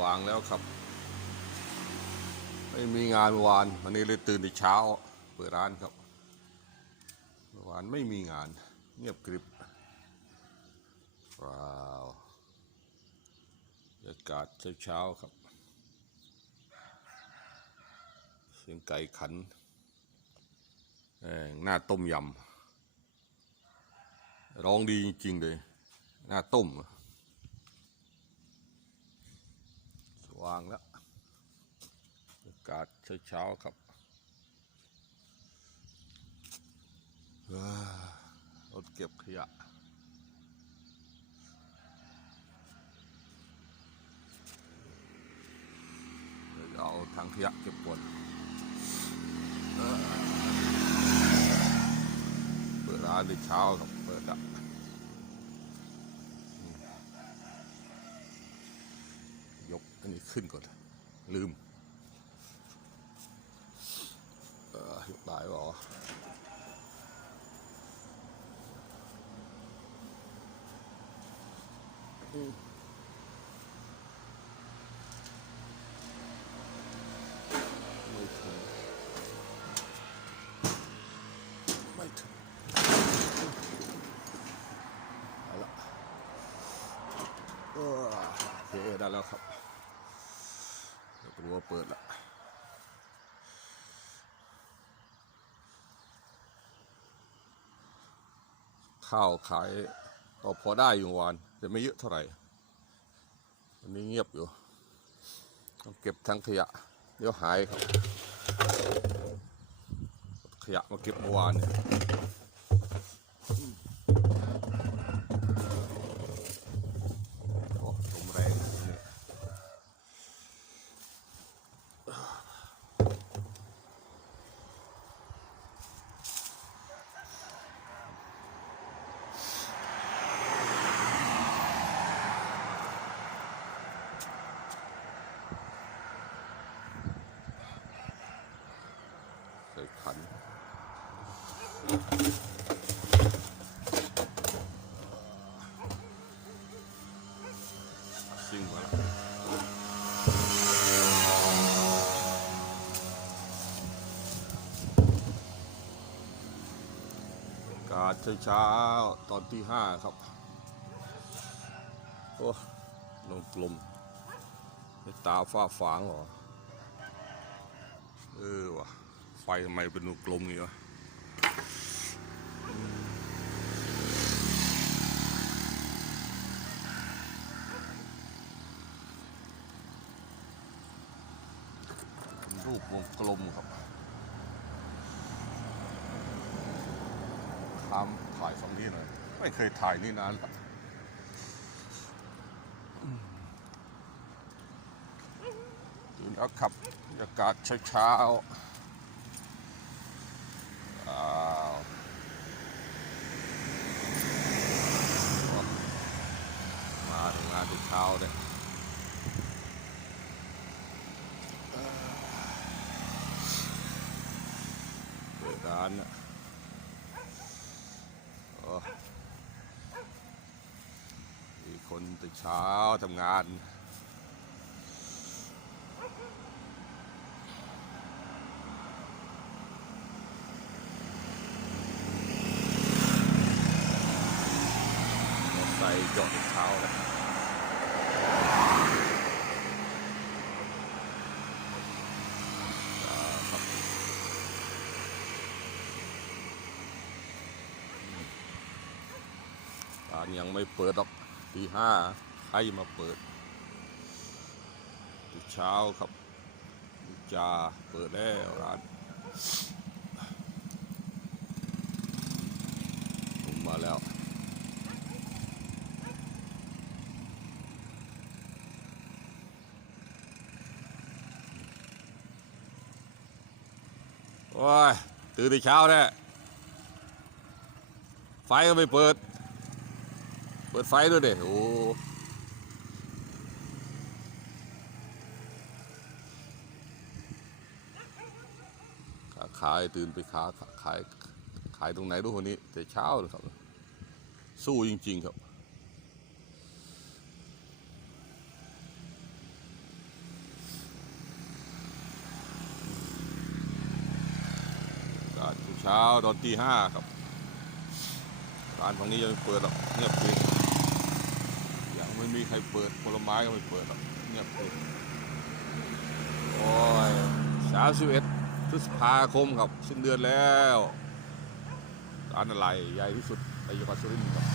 วางแล้วครับ ไม่มีงานเมื่อวาน วันนี้เลยตื่นในเช้า เปิดร้านครับเมื่อวานไม่มีงาน เงียบกริบว้าวบรรยากาศเช้าๆครับ เสียงไก่ขันเอหน้าต้มยำร้องดีจริงๆเลย หน้าต้มอะส ว่างแล้วอากาศเช้าๆครับว้ารถเก็บขยะเดี๋ยวเอาทางขยะเก็บก่อนเออเปิดร้านในเช้าครับเปิดละยกอันนี้ ขึ้นก่อน ลืมเออยกได้เปล่าวะอืมไม่ถึงไม่ถึงเอาละเออโอเคได้แล้วครับ วรั้วเปิดละข้าวขายก็พอได้อยู่วันแต่ไม่เยอะเท่าไหร่วันนี้เงียบอยู่ต้องเก็บทั้งขยะเดี๋ยวหายครับ ขยะมาเก็บเมื่อวานเนี่ย เช้าๆตอนที่ห้าครับ โอ้ลงกลมตาฟ้าฟางเหรอ เออว่ะไฟทำไมเป็นลูกกลมอย่างนี้วะรูปวงกลมครับามถ่ายฝั่งนี้หน่อยไม่เคยถ่ายนี่นานแล้วครับบรรยากาศเช้าๆอ้าวมาทำงานทุกเช้าเลย เปิดร้านน่ะโอ้มี คนตื่นเช้าทำงาน ใส่จอดเช้าเลยร้านยังไม่เปิดหรอก ตีห้าใครมาเปิดตีเช้าครับจะเปิดแล้วร้านผมมาแล้วโอ้ยตื่นแต่เช้าแน่ไฟก็ไม่เปิด เปิดไฟด้วยเด้โอ้ขาขายตื่นไปขาขายขายตรงไหนรู้คนนี้ แต่เช้าเลยครับ สู้จริง ๆ ครับเช้าตอนตีห้าครับร้านของนี้ยังเปิดหรอเงียบปิด ไม่มีใครเปิดผลไม้ก็ไม่เปิดหรอกเงียบกริบโอ้ยสามสิบเอ็ดพฤษภาคมครับ สิ้นเดือนแล้วร้านอะไรใหญ่ที่สุดในจังหวัดสุรินทร์ครับ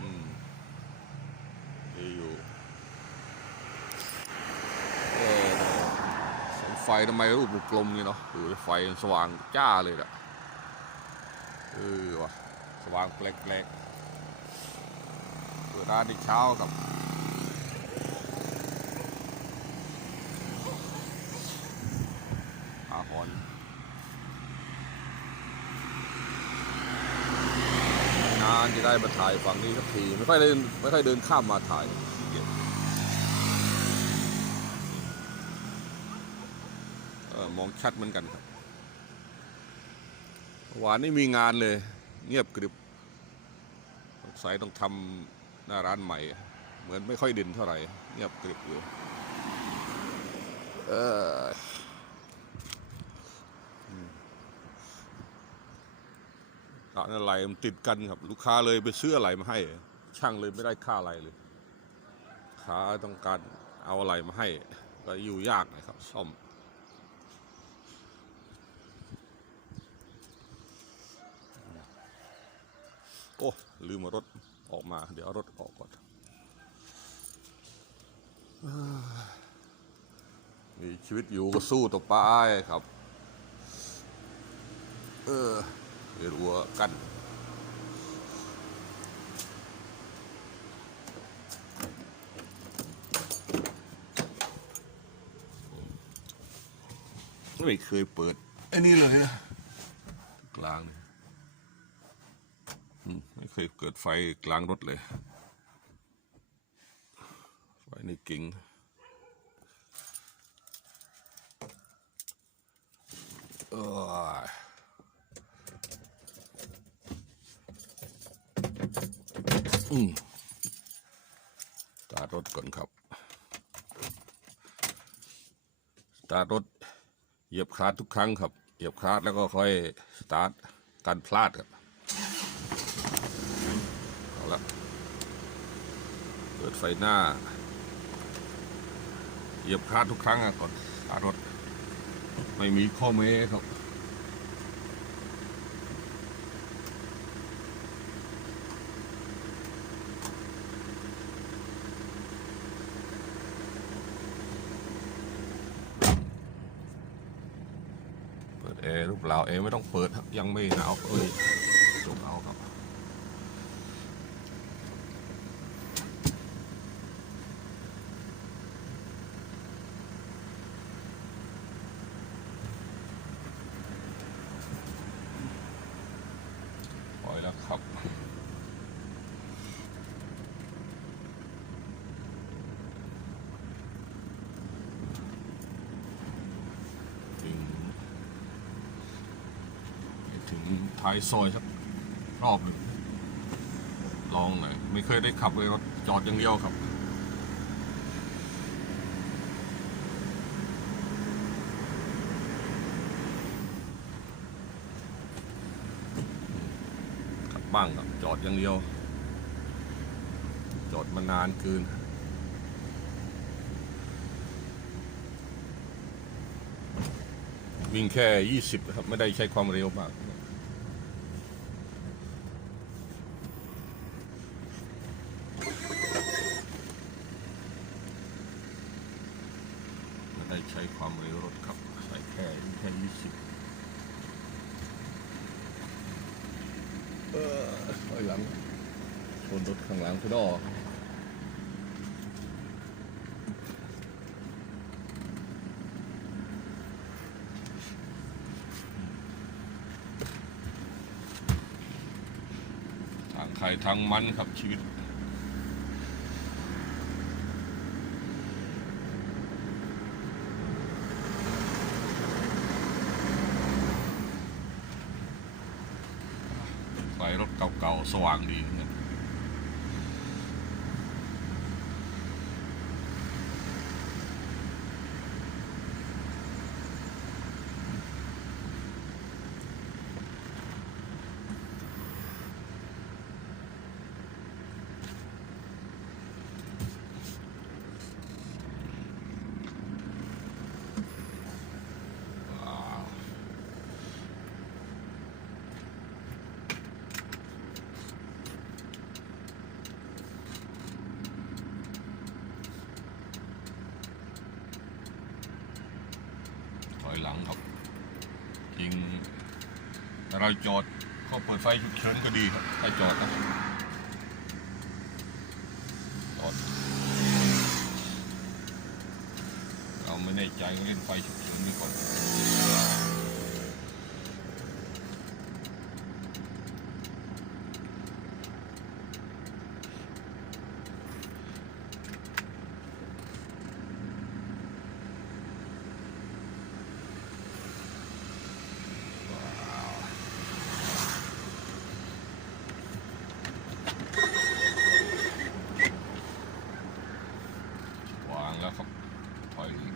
อืมมีอยู่เอ๊ะแสงไฟทำไมรูปกลมนี่เนาะดูไฟสว่างจ้าเลยอะเออวะสว่างแปลกๆ ดร้านในเช้ากับอาหอนนานจะได้มาถ่ายฝั่งนี้สักที ไม่ค่อยเดินไม่ค่อยเดินข้ามมาถ่ายเออมองชัดเหมือนกันครับเมื่อวานนี้มีงานเลย เงียบกริบสงสัยต้องทำ หน้าร้านใหม่ เหมือนไม่ค่อยด่นเท่าไหร่เงียบกริบอยู่เอออืมร้านอะไรมันติดกันครับ ลูกค้าเลยไปซื้ออะไรมาให้ ช่างเลยไม่ได้ค่าอะไรเลยค้าต้องการเอาอะไรมาให้ ก็อยู่ยากนะครับ ซ่อมโอ้ ลืมเอรถ ออกมา เดี๋ยวรถออกก่อนมีชีวิตอยู่ก็สู้ต่อไปครับ เออเดี๋ยวรัวกันไม่เคยเปิดไอ้นี่เลยนะ กลางเนี่ย เคยเกิดไฟกลางรถเลย ไฟในกิ่งเออืมตาร์ทรถก่อนครับ ตาร์ทรถเหยียบคลาสทุกครั้งครับ เหยียบคลาสแล้วก็ค่อยสตาร์ทการพลาดครับ เอาละเปิดไฟหน้า เหยียบคลาดทุกครั้งก่อนสตารถ ไม่มีข้อเมครับเปิดแอร์หรือเปล่าแอร์ไม่ต้องเปิดยังไม่หนาวเอ้ยจบเอาครับ ปล่อยแล้วครับ ถึงถึง ท้ายซอยสักรอบหนึ่งลองหน่อยไม่เคยได้ขับเลยรถจอดอย่างเดียวครับขับบ้างครับจอดอย่างเดียว จอดมานานเกินวิ่งแค่ 20 ครับ ไม่ได้ใช้ความเร็วมาก ไม่ได้ใช้ความเร็วรถครับ ใช้แค่แค่ 20 เออถอยหลังชนร ถข้างหลังคุณอ้อทางใครทางมันครับชีวิต ไฟรถเก่าๆ สว่างดีเหมือนกัน เราจอดก็เปิดไฟฉุกเฉินก็ดีครับถ้าจอดนะจอดเราไม่แน่ใจก็เล่นไฟฉุกเฉินนี่ก่อน วางแล้วครับถอยอีก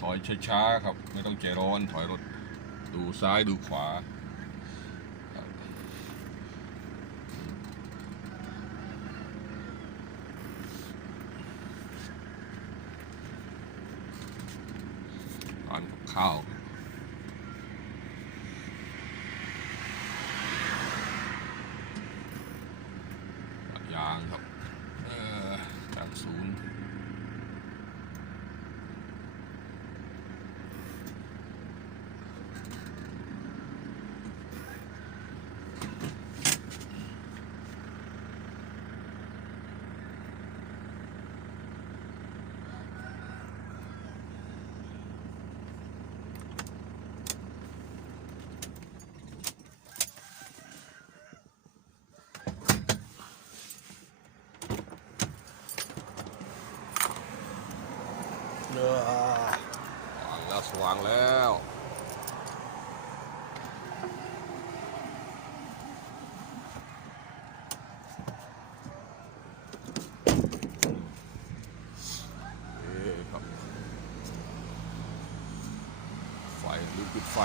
ถ อยช้าๆครับ ไม่ต้องใจร้อนถอยรถดูซ้ายดูขวาทานกับข้าวตัดยางครับ เออจากศูนย์เนื้อวางแล้วสว่างแล้ว เอ๊ะครับ ไฟลืมปิดไฟ โ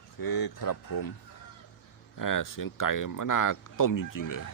อเคครับผมแหมเสียงไก่มันน่าต้มจริง ๆ เลย